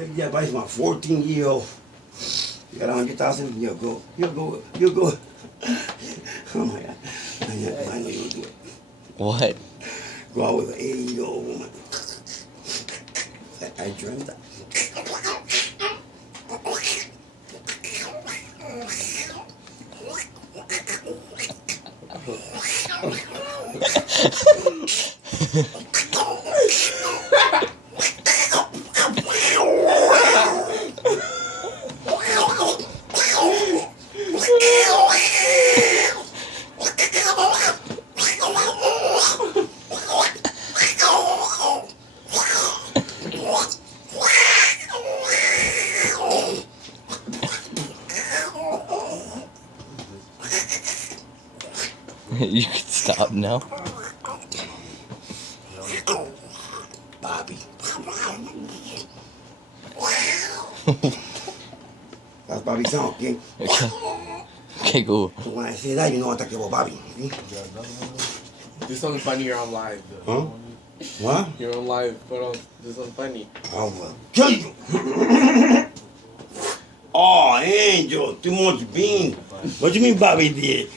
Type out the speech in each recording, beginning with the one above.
Take the advice from a 14-year-old. You got 100,000? You'll go. Oh my God. I know you'll do it. What? Go out with an 80-year-old woman. I dreamt that. You could stop now. Bobby. That's Bobby sound, okay? Okay, cool. So when I say that, you know I'm talking about Bobby. See? Do something funny, you're on live. Huh? What? You're on live, do something funny. I will kill you. Oh, Angel, too much bean. What do you mean Bobby did?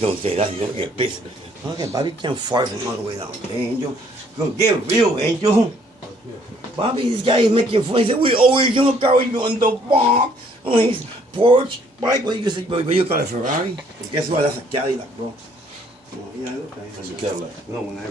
Don't say that, you're gonna get pissed. Okay, Bobby can't fart from all the way down. Angel, gonna get real, Angel. Bobby, this guy is making fun. He said, we always gonna carry you on the bomb on his porch bike. What you say, but you call it a Ferrari? Guess what? That's a Cadillac, bro. Oh, yeah, okay. That's a Cadillac. No, when I